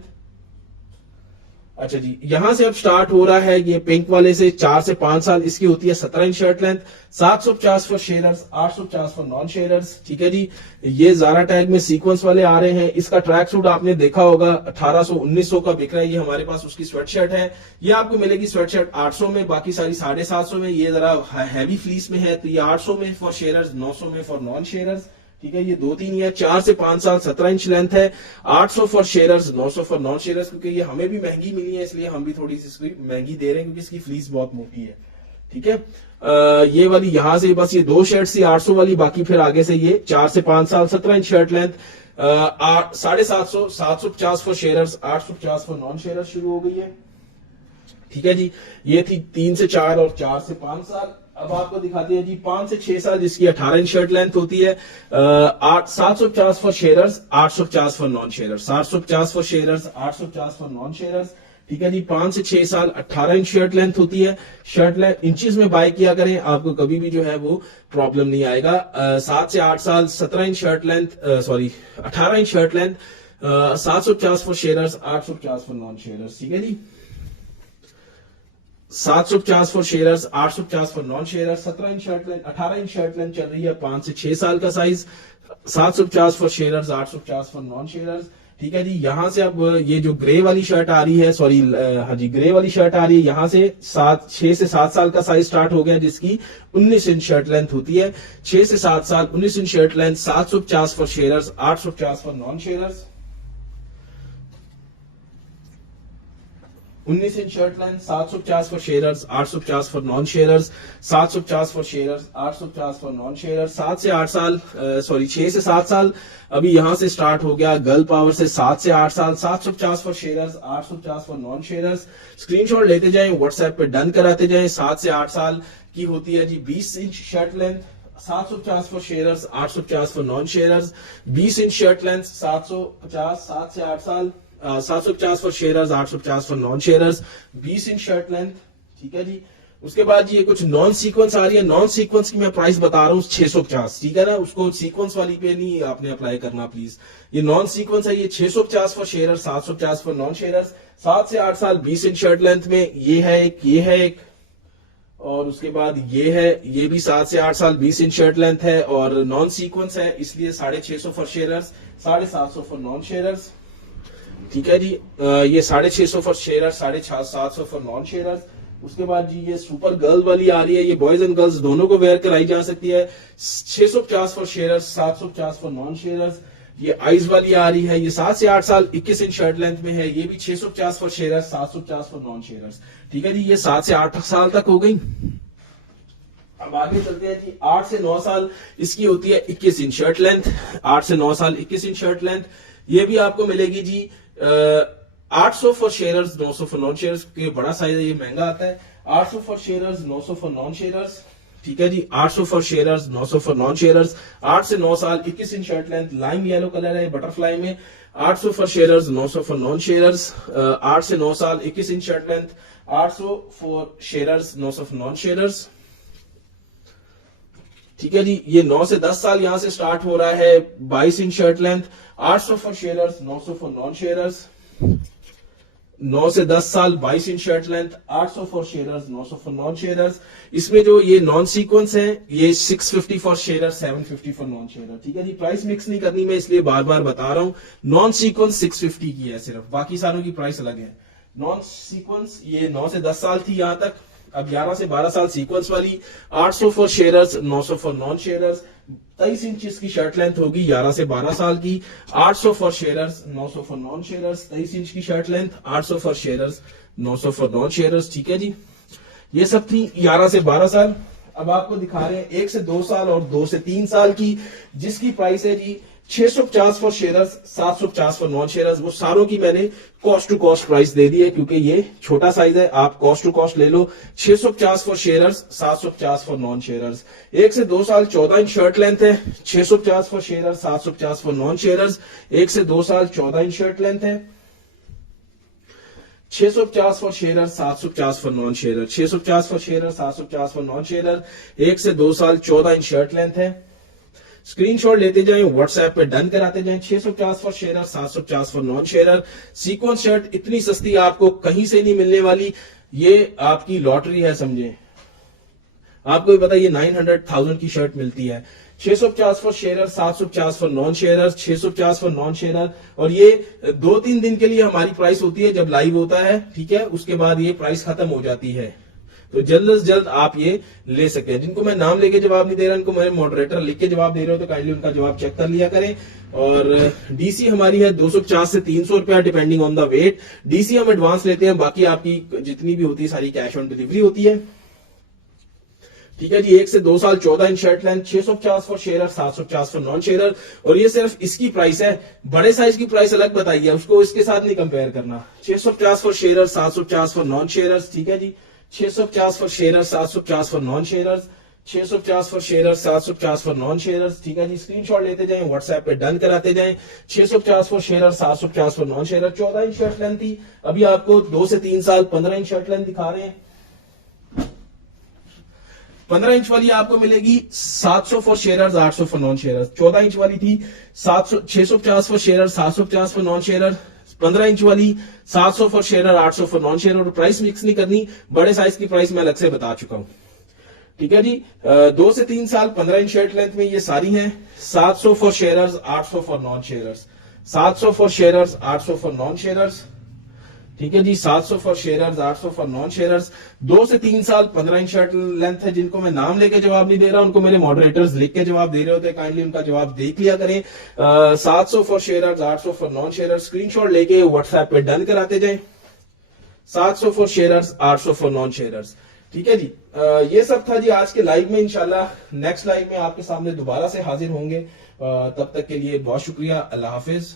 अच्छा जी, यहां से अब स्टार्ट हो रहा है ये पिंक वाले से। 4 से 5 साल इसकी होती है 17 inch shirt length, 750 for sharers, 850 for non sharers. ठीक है जी। ये जारा टैग में सीक्वेंस वाले आ रहे हैं। इसका ट्रैक सूट आपने देखा होगा 1800-1900 का बिक रहा है, ये हमारे पास उसकी स्वेटशर्ट है। ये आपको मिलेगी स्वेटशर्ट 800 में, बाकी सारी 750 में। ये जरा हैवी फ्लीस में है, तो ये 800 में फॉर शेयरर्स, 900 में फॉर नॉन शेयरर्स। ठीक है। ये 2-3 ही है। 4 से 5 साल 17 इंच लेंथ है, 800 for sharers, 900 for non sharers. क्योंकि ये हमें भी महंगी मिली है, इसलिए हम भी थोड़ी सी इसकी महंगी दे रहे हैं, क्योंकि इसकी फ्लीस बहुत मोटी है। ठीक है। ये वाली यहां से बस ये 2 शर्ट थी 800 वाली, बाकी फिर आगे से ये 4 से 5 साल 17 inch shirt length, 750, 750 for sharers, 850 for non sharers शुरू हो गई है। ठीक है जी। ये थी 3 से 4 और 4 से 5 साल। अब आपको दिखाते हैं जी 5 से 6 साल, जिसकी 18 इंच शर्ट लेंथ होती है। 750 for sharers, 850 for non sharers. 750 for sharers, 850 for non sharers. ठीक है जी। 5 से 6 साल 18 इंच शर्ट लेंथ होती है। शर्ट लेंथ इंचेस में बाय किया करें, आपको कभी भी जो है वो प्रॉब्लम नहीं आएगा। 7 से 8 साल 17 inch shirt length, 18 inch shirt length, 750 for sharers, 850 for non sharers. ठीक है जी। 750 for sharers, 850 for non sharers. 17 inch shirt length, 18 inch shirt length चल रही है, 5 से 6 साल का size. 750 for sharers, 850 for non sharers. ठीक है जी। यहां से अब ये जो ग्रे वाली शर्ट आ रही है, हाँ जी, ग्रे वाली शर्ट आ रही है, यहां से 6 से 7 साल का साइज स्टार्ट हो गया, जिसकी 19 इंच शर्ट लेंथ होती है। 6 से 7 साल 19 inch shirt length, 750 for sharers, 850 for non sharers. 19 inch shirt length, 750 for sharers, 850 for non sharers. 750 for sharers, 850 for non sharers. 7 से 8 साल 6 से 7 साल अभी यहां से स्टार्ट हो गया। गर्ल पावर से 7 से 8 साल, 750 for sharers, 850 for non sharers. Screenshot लेते जाएं, व्हाट्सएप पे डन कराते जाएं। 7 से 8 साल की होती है जी 20 inch shirt length, 750 for sharers, 850 for non sharers. 20 inch shirt length, 750, 7 से 8 साल, 750 for sharers, 850 for non sharers. 20 inch shirt length. ठीक है जी। उसके बाद जी ये कुछ नॉन सीक्वेंस आ रही है। नॉन सीक्वेंस की मैं प्राइस बता रहा हूँ 650। ठीक है ना, उसको सीक्वेंस वाली पे नहीं आपने अप्लाई करना प्लीज। ये नॉन सीक्वेंस है, ये 650 for sharers, 750 for non sharers. 7 से 8 साल 20 इंच शर्ट लेंथ में ये है एक, ये है एक, और उसके बाद ये है, ये भी 7 से 8 साल 20 इंच शर्ट लेंथ है और नॉन सीक्वेंस है, इसलिए 650 for sharers, 750 for non sharers. ठीक है जी। ये 650 for sharers, 750 for non sharers. उसके बाद जी ये सुपर गर्ल वाली आ रही है, ये बॉयज एंड गर्ल्स दोनों को वेयर कराई जा सकती है। 650 for sharers, 750 for non sharers. ये आइज वाली आ रही है, ये 7 से 8 साल 21 इंच शर्ट लेंथ में है, ये भी 650 for sharers, 750 for non sharers. ठीक है जी, ये 7 से 8 साल तक हो गई। अब आगे चलते हैं जी, 8 से 9 साल इसकी होती है 21 इंच शर्ट लेंथ, 8 से 9 साल 21 इंच शर्ट लेंथ, ये भी आपको मिलेगी जी 800 for sharers, 900 for non sharers. ये बड़ा साइज है, ये महंगा आता है। 800 for sharers, 900 for non sharers. ठीक है जी, 800 for sharers, 900 for non sharers. 8 से 9 साल 21 inch shirt length, lime yellow colour है बटरफ्लाई में। 800 for sharers, 900 for non sharers. 8 से 9 साल 21 inch shirt length, 800 for sharers, 900 for non sharers. ठीक है जी, ये 9 से 10 साल यहां से स्टार्ट हो रहा है, 22 inch shirt length, 800 for sharers, 900 for non sharers. 9 से 10 साल 22 inch shirt length, 800 for sharers, 900 for non sharers. इसमें जो ये नॉन सीक्वेंस है, ये 650 for sharer, 750 for non sharer. ठीक है जी, प्राइस मिक्स नहीं करनी मैं इसलिए बार बार बता रहा हूं। नॉन सीक्वेंस 650 की है सिर्फ, बाकी सारों की प्राइस अलग है। नॉन सीक्वेंस ये 9 से 10 साल थी यहां तक, अब 11 से 12 साल सीक्वेंस वाली, 800 for sharers, 900 for non sharers. 23 inch इसकी शर्ट लेंथ होगी 11 से 12 साल की, 800 for sharers, 900 for non sharers. 23 inch की shirt length, 800 for sharers, 900 for non sharers. ठीक है जी, ये सब थी 11 से 12 साल। अब आपको दिखा रहे हैं 1 से 2 साल और 2 से 3 साल की, जिसकी प्राइस है जी 650 for sharers, 750 for non sharers. वो सारों की मैंने कॉस्ट टू कॉस्ट प्राइस दे दी है, क्योंकि ये छोटा साइज है, आप कॉस्ट टू कॉस्ट ले लो। 650 for sharers, 750 for non sharers. 1 से 2 साल 14 इंच शर्ट लेंथ है, 650 for sharers, 750 for non sharers. 1 से 2 साल 14 इंच शर्ट लेंथ है, 650 for sharer, 750 for non sharer. 650 for sharer, 750 for non sharer. 1 से 2 साल 14 इंच शर्ट लेंथ है। स्क्रीनशॉट लेते जाएं, व्हाट्सएप पे डन कराते जाएं। 650 for sharer, 750 for non sharer. Sequence shirt इतनी सस्ती आपको कहीं से नहीं मिलने वाली, ये आपकी लॉटरी है समझे। आपको भी पता है ये 900,000 की शर्ट मिलती है। 650 for sharer, 750 for non sharer, 650 for non sharer. और ये 2-3 दिन के लिए हमारी प्राइस होती है जब लाइव होता है, ठीक है, उसके बाद ये प्राइस खत्म हो जाती है। तो जल्द से जल्द आप ये ले सकते हैं। जिनको मैं नाम लेके जवाब नहीं दे रहा, उनको मेरे मॉडरेटर लिख के जवाब दे रहे हो, तो काइंडली उनका जवाब चेक कर लिया करें। और डीसी हमारी है 250 से 300 रुपया depending on the weight. D C हम एडवांस लेते हैं, बाकी आपकी जितनी भी होती है सारी कैश ऑन डिलीवरी होती है। ठीक है जी, 1 से 2 साल 14 inch shirt length, 650 for sharer, 750 for non sharer. और ये सिर्फ इसकी प्राइस है, बड़े साइज की प्राइस अलग बताई है, उसको इसके साथ नहीं कंपेयर करना। 650 for sharer, 750 for non sharer. ठीक है जी, 650 for sharer, 750 for non sharer. 650 for sharer, 750 for non sharer. ठीक है जी, स्क्रीनशॉट लेते जाएं, व्हाट्सएप पे डन कराते जाएं। 650 for sharer, 750 for non sharer. 14 inch shirt length थी, अभी आपको 2 से 3 साल 15 इंच शर्ट लेंथ दिखा रहे हैं। 15 इंच वाली आपको मिलेगी 700 for sharers, 800 for non sharers. 14 inch वाली थी 650 for sharer, 750 for non शेयरर। 15 inch वाली 700 फॉर शेयरर, 800 फॉर नॉन शेयरर। और प्राइस मिक्स नहीं करनी, बड़े साइज की प्राइस मैं अलग से बता चुका हूं। ठीक है जी, 2 से 3 साल 15 इंच शर्ट लेंथ में ये सारी हैं। 700 for sharers, 800 for non sharers. 700 for sharers, 800 for non sharers. ठीक है जी, 700 for sharers, 800 for non sharers. 2 से 3 साल 15 इंच शर्ट लेंथ है। जिनको मैं नाम लेके जवाब नहीं दे रहा, उनको मेरे मॉडरेटर्स लिख के जवाब दे रहे होते, काइंडली उनका जवाब देख लिया करें। 700 for sharers, 800 for non sharers. Screenshot लेके व्हाट्सएप पे डन कराते जाएं। 700 for sharers, 800 for non sharers. ठीक है जी, ये सब था जी आज के लाइव में। इंशाल्लाह नेक्स्ट लाइव में आपके सामने दोबारा से हाजिर होंगे। तब तक के लिए बहुत शुक्रिया, अल्लाह हाफिज।